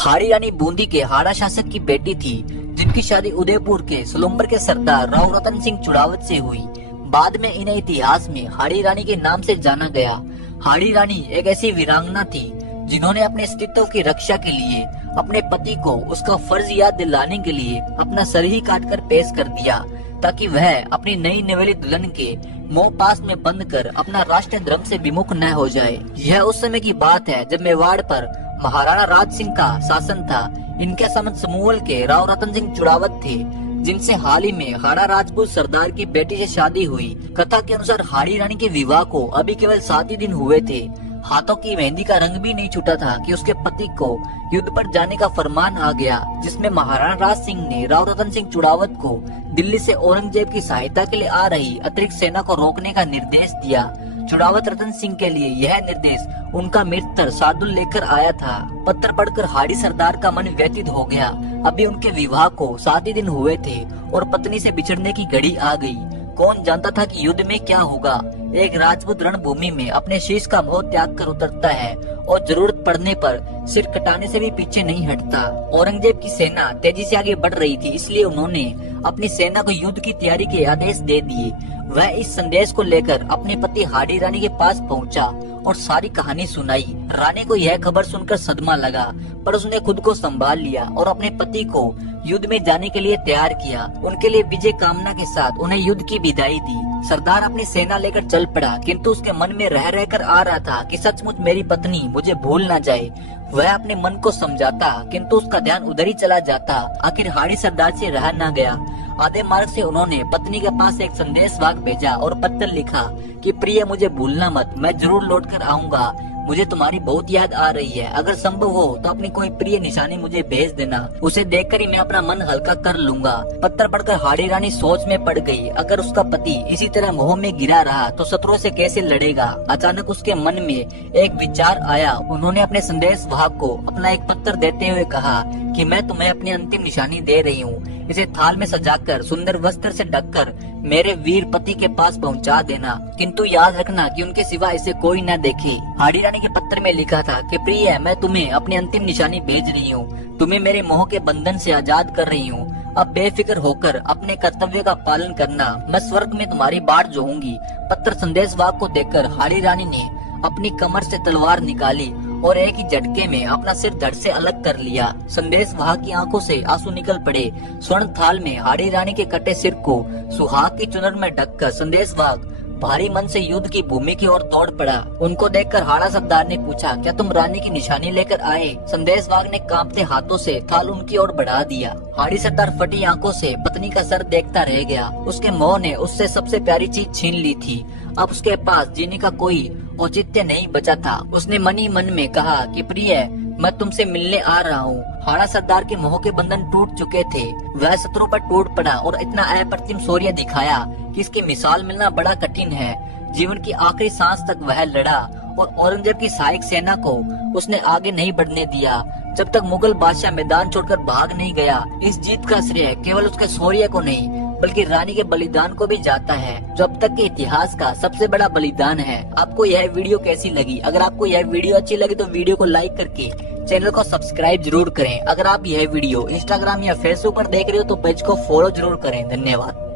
हाड़ी रानी बूंदी के हाड़ा शासक की बेटी थी, जिनकी शादी उदयपुर के सुलंबर के सरदार राव रतन सिंह चुड़ावत से हुई। बाद में इन्हें इतिहास में हाड़ी रानी के नाम से जाना गया। हाड़ी रानी एक ऐसी वीरांगना थी जिन्होंने अपने अस्तित्व की रक्षा के लिए अपने पति को उसका फर्ज याद दिलाने के लिए अपना सर ही काटकर पेश कर दिया, ताकि वह अपनी नई नवेली दुल्हन के मोह पास में बंद कर अपना राष्ट्र धर्म से विमुख न हो जाए। यह उस समय की बात है जब मेवाड़ पर महाराणा राज सिंह का शासन था। इनके समझ समूहल के राव रतन सिंह चुड़ावत थे, जिनसे हाल ही में हाड़ा राजपूत सरदार की बेटी से शादी हुई। कथा के अनुसार हाड़ी रानी के विवाह को अभी केवल 7 ही दिन हुए थे। हाथों की मेहंदी का रंग भी नहीं छूटा था कि उसके पति को युद्ध पर जाने का फरमान आ गया, जिसमें महाराणा राज सिंह ने राव रतन सिंह चुड़ावत को दिल्ली से औरंगजेब की सहायता के लिए आ रही अतिरिक्त सेना को रोकने का निर्देश दिया। चुड़ावत रतन सिंह के लिए यह निर्देश उनका मित्र सादुल लेकर आया था। पत्र पढ़कर हाड़ी सरदार का मन व्यथित हो गया। अभी उनके विवाह को 7 ही दिन हुए थे और पत्नी से बिछड़ने की घड़ी आ गई। कौन जानता था कि युद्ध में क्या होगा। एक राजपूत रणभूमि में अपने शीश का मोह त्याग कर उतरता है और जरूरत पड़ने पर सिर कटाने से भी पीछे नहीं हटता। औरंगजेब की सेना तेजी से आगे बढ़ रही थी, इसलिए उन्होंने अपनी सेना को युद्ध की तैयारी के आदेश दे दिए। वह इस संदेश को लेकर अपने पति हाड़ी रानी के पास पहुंचा और सारी कहानी सुनाई। रानी को यह खबर सुनकर सदमा लगा, पर उसने खुद को संभाल लिया और अपने पति को युद्ध में जाने के लिए तैयार किया। उनके लिए विजय कामना के साथ उन्हें युद्ध की विदाई दी। सरदार अपनी सेना लेकर चल पड़ा, किंतु उसके मन में रह रहकर आ रहा था कि सचमुच मेरी पत्नी मुझे भूल ना जाए। वह अपने मन को समझाता, किंतु उसका ध्यान उधर ही चला जाता। आखिर हाड़ी सरदार से रहा ना गया। आधे मार्ग से उन्होंने पत्नी के पास एक संदेश वाहक भेजा और पत्र लिखा कि प्रिय, मुझे भूलना मत, मैं जरूर लौट कर आऊंगा। मुझे तुम्हारी बहुत याद आ रही है। अगर संभव हो तो अपनी कोई प्रिय निशानी मुझे भेज देना। उसे देखकर ही मैं अपना मन हल्का कर लूंगा। पत्र पढ़कर हाड़ी रानी सोच में पड़ गई। अगर उसका पति इसी तरह मोह में गिरा रहा तो शत्रुओं से कैसे लड़ेगा। अचानक उसके मन में एक विचार आया। उन्होंने अपने संदेश वाहक को अपना एक पत्र देते हुए कहा कि मैं तुम्हें अपनी अंतिम निशानी दे रही हूँ। इसे थाल में सजाकर सुंदर वस्त्र से ढककर मेरे वीर पति के पास पहुंचा देना, किंतु याद रखना कि उनके सिवा इसे कोई न देखे। हाड़ी रानी के पत्र में लिखा था कि प्रिय, मैं तुम्हें अपनी अंतिम निशानी भेज रही हूँ। तुम्हें मेरे मोह के बंधन से आजाद कर रही हूँ। अब बेफिक्र होकर अपने कर्तव्य का पालन करना। मैं स्वर्ग में तुम्हारी बाट जोहूंगी। पत्र संदेश वाहक को देखकर हाड़ी रानी ने अपनी कमर से तलवार निकाली और एक ही झटके में अपना सिर धड़ से अलग कर लिया। संदेश वाहक की आंखों से आंसू निकल पड़े। स्वर्ण थाल में हाड़ी रानी के कटे सिर को सुहाग की चुनर में ढककर संदेश वाहक भारी मन से युद्ध की भूमि की ओर दौड़ पड़ा। उनको देखकर हाड़ा सरदार ने पूछा, क्या तुम रानी की निशानी लेकर आए? संदेश वाहक ने कांपते हाथों से थाल उनकी ओर बढ़ा दिया। हाड़ी सरदार फटी आंखों से पत्नी का सर देखता रह गया। उसके मोह ने उससे सबसे प्यारी चीज छीन ली थी। अब उसके पास जीने का कोई औचित्य नहीं बचा था। उसने मन ही मन में कहा कि प्रिय, मैं तुमसे मिलने आ रहा हूँ। हाड़ा सरदार के मोह के बंधन टूट चुके थे। वह शत्रु पर टूट पड़ा और इतना अप्रतिम शौर्य दिखाया कि इसकी मिसाल मिलना बड़ा कठिन है। जीवन की आखिरी सांस तक वह लड़ा और औरंगजेब की सहायक सेना को उसने आगे नहीं बढ़ने दिया, जब तक मुगल बादशाह मैदान छोड़कर भाग नहीं गया। इस जीत का श्रेय केवल उसके शौर्य को नहीं, बल्कि रानी के बलिदान को भी जाता है, जो अब तक के इतिहास का सबसे बड़ा बलिदान है। आपको यह वीडियो कैसी लगी? अगर आपको यह वीडियो अच्छी लगी तो वीडियो को लाइक करके चैनल को सब्सक्राइब जरूर करें। अगर आप यह वीडियो इंस्टाग्राम या फेसबुक पर देख रहे हो तो पेज को फॉलो जरूर करें। धन्यवाद।